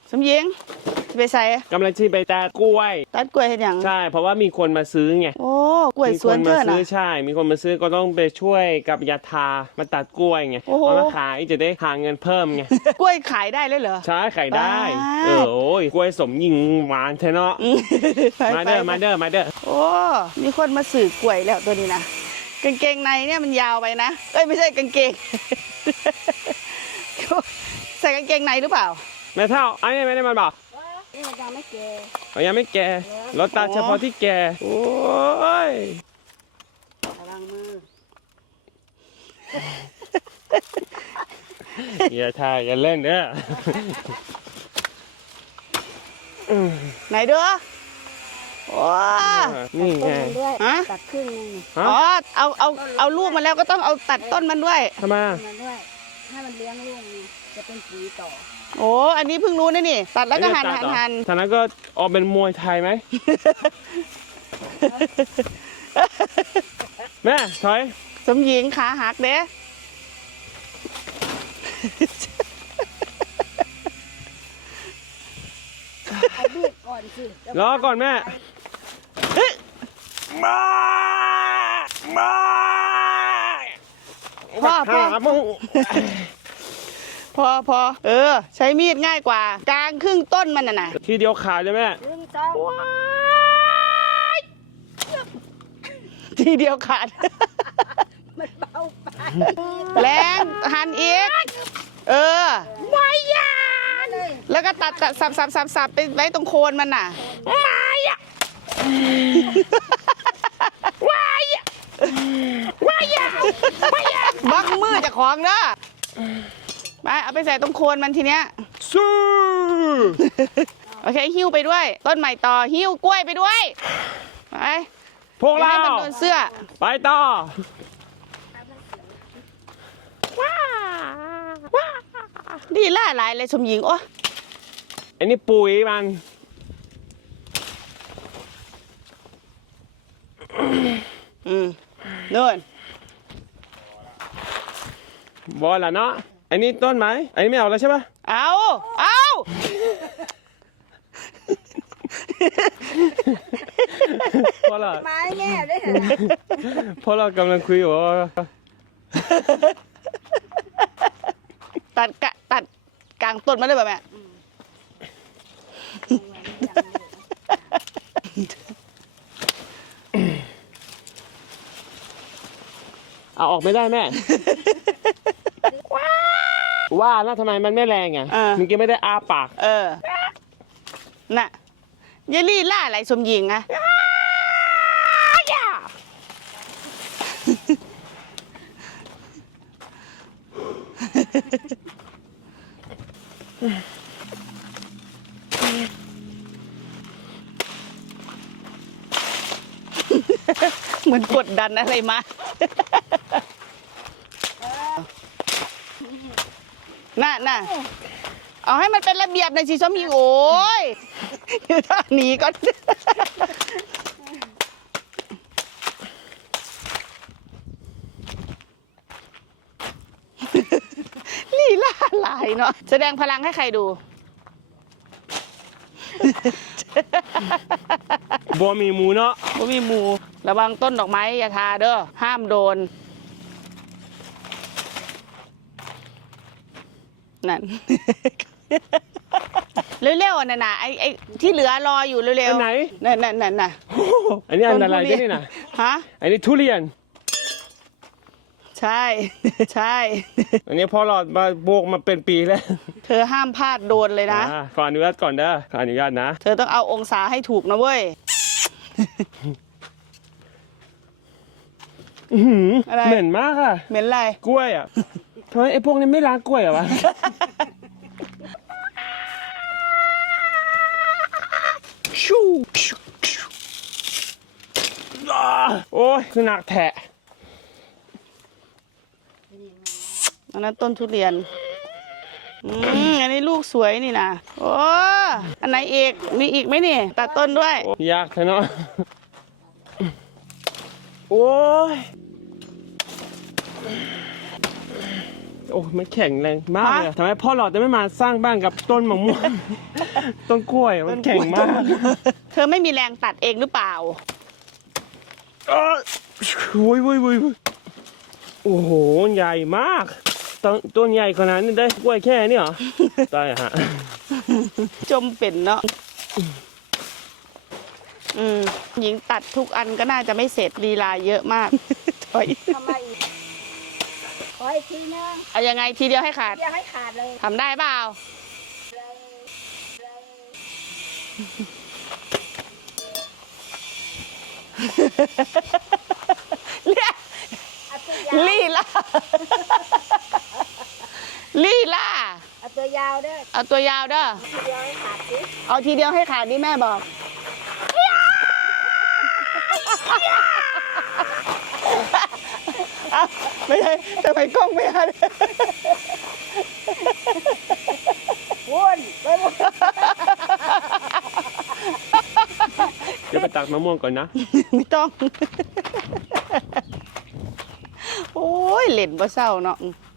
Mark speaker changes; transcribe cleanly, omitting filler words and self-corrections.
Speaker 1: สมหญิงไปใส่
Speaker 2: กำลังที่ไปตัดกล้วย
Speaker 1: เห็นอย่าง
Speaker 2: ใช่เพราะว่ามีคนมาซื้อไง
Speaker 1: โอ้กล้วยสวนเธอน่ะ
Speaker 2: ใช่มีคนมาซื้อก็ต้องไปช่วยกับยาทามาตัดกล้วยไงเอามาขายจะได้หาเงินเพิ่มไง
Speaker 1: กล้วยขายได้เลยเหรอ
Speaker 2: ใช่ขายได้โอ้ยกล้วยสมหญิงหวานแท้เนาะมาเด้อ
Speaker 1: โอ้มีคนมาสื่อกล้วยแล้วตัวนี้นะกางเกงในเนี่ยมันยาวไปนะไม่ใช่กางเกง ใส่กางเกงในหรือเปล่า
Speaker 2: แม่เท่าอันนี้ไม่ได้มันบอก
Speaker 3: ยังไม่แก่
Speaker 2: ยังไม่แก่เราตัดเฉพาะที่แก่โอ้ย
Speaker 3: ล้างมือ
Speaker 2: อย่าถ่ายอย่าเล่นเด้อ
Speaker 1: ไหนเด้อโอ้
Speaker 2: นี่ไง
Speaker 3: ตัดครึ่งนึง
Speaker 1: อ๋อเอาลูกมาแล้วก็ต้องเอาตัดต้นมันด้วย
Speaker 2: ทำไม
Speaker 3: มันด้วยให้มันเลี้ยงลูกจะเป็นปุ๋ยต่อ
Speaker 1: โอ้อันนี้เพิ่งรู้นะนี่ตัดแล้วก็หั่น
Speaker 2: ท่านั้นก็ออกเป็นมวยไทยไหมแม่ถอย
Speaker 1: สมหญิงขาหักเด้
Speaker 3: เอาบีบก่อนสิ
Speaker 2: รอก่อนแม่มา
Speaker 1: พ่อใช้มีดง่ายกว่ากลางครึ่งต้นมันน่ะ
Speaker 2: ทีเดียวขาดเลยแม่
Speaker 1: ทีเดียวขาด
Speaker 3: มันเบาไป
Speaker 1: แรงหั่นอีกไม่ยากแล้วก็ตัดสับไปไว้ตรงโคนมันน่ะไม่ยากบังมือจากของเด้อไปเอาไปใส่ตรงโคนมันทีเนี้ย
Speaker 2: สู้
Speaker 1: โอเคหิ้วไปด้วยต้นใหม่ต่อหิ้วกล้วยไปด้วยไป
Speaker 2: พวกเรา
Speaker 1: ให้มันโดนเสื้อ
Speaker 2: ไปต่อ
Speaker 1: ดีล่าหลายเลยชมหญิงโอ้
Speaker 2: อันนี้ปุ๋ยมัน
Speaker 1: นู่น
Speaker 2: บอลละเนาะอันนี้ต้นไม้อันนี้ไม่เอาแล้วใช่ปะ
Speaker 1: เอา
Speaker 2: พอละ
Speaker 3: ไม้แน่ได้เหรอ
Speaker 2: พอเรากำลังคุยอยู่
Speaker 1: ตัดกลางต้นมาเลยแบบแม่
Speaker 2: เอาออกไม่ได้แม่ว่าแล้วทำไมมันไม่แรงอ่ะเมื่อกี้ไม่ได้อ้าปาก
Speaker 1: น่ะยายลี่ล่าอะไรสมหญิงอะเหมือนกดดันอะไรมาน่ะเอาให้มันเป็นระเบียบหน่อยสิสมหญิงโอ้ยอยู่ท่านี้ก็ลีลาหลายเนาะแสดงพลังให้ใครดู
Speaker 2: บัวมีหมูเนาะ
Speaker 1: บัวมีหมูระวังต้นดอกไม้อย่าทาเด้อห้ามโดนนั่นเร็วๆน่ะนะไอ้ที่เหลือรออยู่เร็ว
Speaker 2: ๆไหน
Speaker 1: นั่นน่ะ
Speaker 2: อันนี้อันอะไรนี่นะ
Speaker 1: ฮะ
Speaker 2: อันนี้ทุเรียน
Speaker 1: ใช่
Speaker 2: อันนี้พอเรามาโบกมาเป็นปีแล้ว
Speaker 1: เธอห้ามพลาดโดนเลยนะ
Speaker 2: ขออนุญาตก่อนเด้อขออนุญาตนะ
Speaker 1: เธอต้องเอาองศาให้ถูกนะเว้ย
Speaker 2: เหม็นมากค่ะ
Speaker 1: เหม็นอะไร
Speaker 2: กล้วยอ่ะทำไมไอ้พวกนี้ไม่ล้างกล้วยอ่ะวะชูโอ้ยคือหนักแทะ
Speaker 1: อันนั้นต้นทุเรียนอันนี้ลูกสวยนี่นะโอ้อันไหนอีกมีอีกไหมนี่ตัดต้นด้วย
Speaker 2: ยากแท้เนาะโอ้ยโอ้มันแข็งแรงมากเลยทำไมพ่อหลอดจะไม่มาสร้างบ้านกับต้นมะม่วง ต้นกล้วยมันแข็งมาก
Speaker 1: เธอไม่มีแรงตัดเองหรือเปล่า
Speaker 2: โอ้ยโอ้โหใหญ่มากต้นใหญ่ขนาดนี้ได้กล้วยแค่นี้เหรอ ได้ฮะ
Speaker 1: จมเป็นเนาะหญิงตัดทุกอันก็น่าจะไม่เสร็จลีลาเยอะมาก ถอย
Speaker 3: ทำไมอีกขออีกทีนึง
Speaker 1: เอายังไงทีเดียวให้ขาด
Speaker 3: อย่าให้ขาดเลย
Speaker 1: ทำได้เปล่า
Speaker 3: เอาตัวยาว
Speaker 1: ลี่ล่า ลี่ล่า
Speaker 3: เอาตัวยาวเด้อ
Speaker 1: เอาตัวยาวเด้อ
Speaker 3: ทีเดียวให้ขาดสิ
Speaker 1: เอาทีเดียวให้ขาดนี่แม่บอกเอาไม่ใช่ทำไมกล้องไม่หัน
Speaker 3: วนไปวน
Speaker 2: เดี๋ยวไปตัดมะม่วงก่อนนะ
Speaker 1: ไม่ต้อง โอ้ยเล่นบ่เศร้าเนาะ